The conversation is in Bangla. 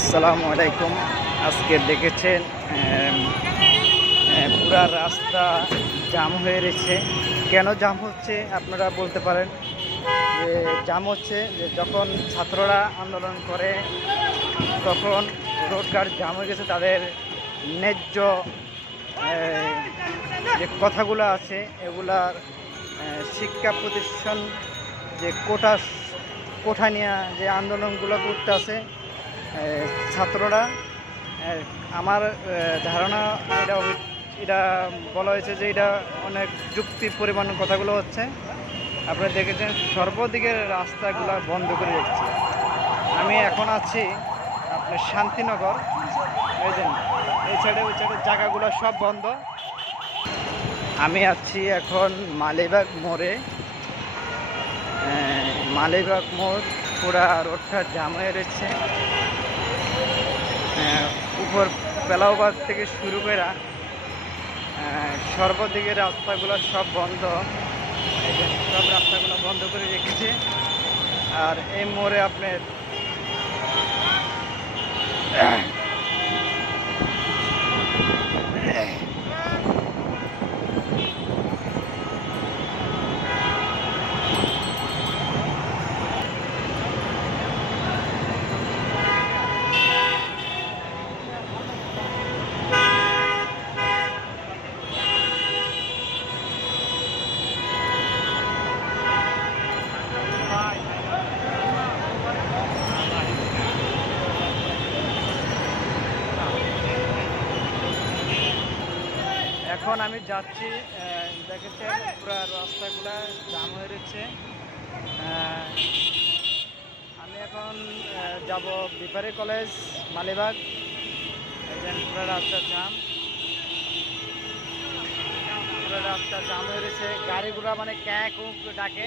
আসসালামু আলাইকুম। আজকে দেখেছেন পুরা রাস্তা জাম হয়ে রয়েছে। কেন জাম হচ্ছে আপনারা বলতে পারেন? যে জাম হচ্ছে যে যখন ছাত্ররা আন্দোলন করে, তখন রোডঘাট জাম হয়ে গেছে, তাদের ন্যায্য যে কথাগুলো আছে, এগুলার শিক্ষা প্রতিষ্ঠান যে কোটা কোঠা নিয়ে যে আন্দোলনগুলো করতে আছে ছাত্ররা আমার ধারণা এটা এটা বলা হয়েছে যে এটা অনেক যুক্তি পরিমাণ কথাগুলো হচ্ছে। আপনারা দেখেছেন সর্বদিকের রাস্তাগুলো বন্ধ করে রেখেছে। আমি এখন আছি আপনার শান্তিনগর, এই এই সাইডে, ওই সাইডের জায়গাগুলো সব বন্ধ। আমি আছি এখন মালিবাগ মোড়ে। মালিবাগ মোড় পুরা রোডটা জাম হয়ে রয়েছে। উপর পেলাওবাস থেকে শুরু করে সর্বদিকে রাস্তাগুলো সব বন্ধ। সব রাস্তাগুলো বন্ধ করে রেখেছে। আর এই মোড়ে আপনার এখন আমি যাচ্ছি দেখেছেন পুরো রাস্তাগুলো জাম হয়ে রয়েছে। আমি এখন যাব বিপারি কলেজ, মালিবাগ। পুরো রাস্তা জাম। পুরো রাস্তা জাম হয়ে রয়েছে। গাড়িগুলো মানে ক্যাঁ কুঁক ডাকে।